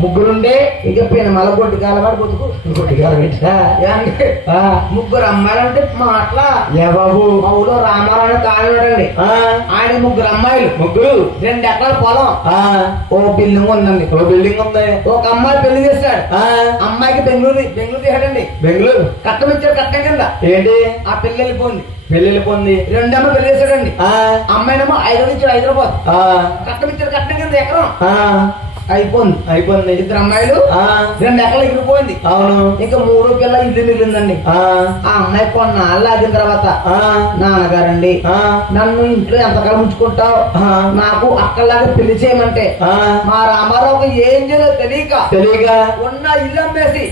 ముగ్గురుండే ఇక పోయిన మళ్ళీ కొట్టి కాలవాడు బతుకు ముగ్గురు అమ్మాయిలు అంటే మాట్లా బాబు మా ఊళ్ళో రామారావు కానివాడండి ఆయన ముగ్గురు అమ్మాయిలు ముగ్గురు 2 ఎకరాల పొలం ఓ బిల్డింగ్ ఉందండి ఓ బిల్డింగ్ ఉంది ఒక అమ్మాయి పెళ్లి చేస్తాడు అమ్మాయికి బెంగళూరు తీసాడండి బెంగళూరు కట్టం ఇచ్చాడు కట్టం కింద ఏంటి ఆ పెళ్లి వెళ్ళిపోయింది 2 అమ్మాయి పెళ్లి చేశాడండి అమ్మాయినేమో హైదరాబాద్ కట్టం ఇచ్చాడు కట్టం కింద ఎకరం అయిపోయింది 2 అమ్మాయిలు 2 ఎకరాలు ఎగిరిపోయింది అవును ఇంకా 3 పిల్ల ఇల్లు మిగిలిందండి ఆ అమ్మాయి కొన్నాళ్ళు ఆగిన తర్వాత నాన్నగారండి నన్ను ఇంట్లో ఎంతకాలం ఉంచుకుంటావు నాకు అక్కలాగా పెళ్లి చేయమంటే మా రామారావుకి ఏం చేయాలో తెలియక ఉన్న ఇల్లు అమ్మేసి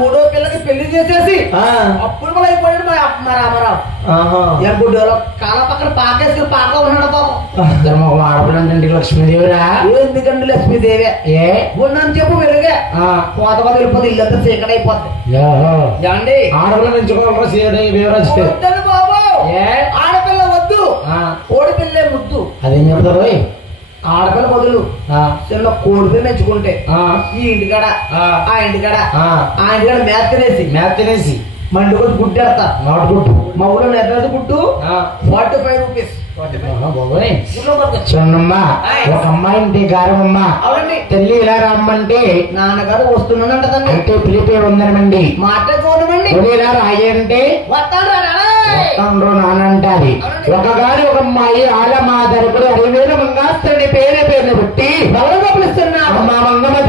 3వ పిల్లకి పెళ్లి చేసేసి అప్పుడు కూడా అయిపోయాడు మా రామారావు ఎప్పుడు కాలం పక్కన పాకేసుకుని పాక ఉన్నాడు పాపం ఆడపిల్లండి లక్ష్మీదేవిరా ఎందుకండి లక్ష్మీదేవి ఏ ఉన్నని చెప్పు వెలుగే పోత పోత వెళ్ళిపోతే ఇల్లంతా చీకటి అయిపోద్ది ఆడపిల్ల నుంచుకోవాలి బాబు ఆడపిల్ల వద్దు కోడిపిల్లే ముద్దు అదేం చెప్తారు ఆడపిల్ల బదులు చిన్న కోడిపిల్ల మెచ్చుకుంటే ఈ ఇంటికాడ ఆ ఇంటికాడ మేత తినేసి మండి కొద్ది గుడ్డేస్తా నాటుగుడ్డు మా ఊళ్ళో నెట్ట గుడ్డు 45 రూపీస్ చూడమ్మా ఒక అమ్మాయి గారమ్మా తల్లి ఇలా రమ్మంటే నాన్నగారు వస్తున్నానంటదండి అంటే పిలిపే ఉందనమండి మాట్లాడుకోనమండి ఇలా రాయంటే వస్తాను నానంటాది ఒక గారి ఒక అమ్మాయి ఆడ మా దరకుడు 60,000 మంగాస్తండి పేరు పెట్టి పిలుస్తున్నా మా మంగమ్మ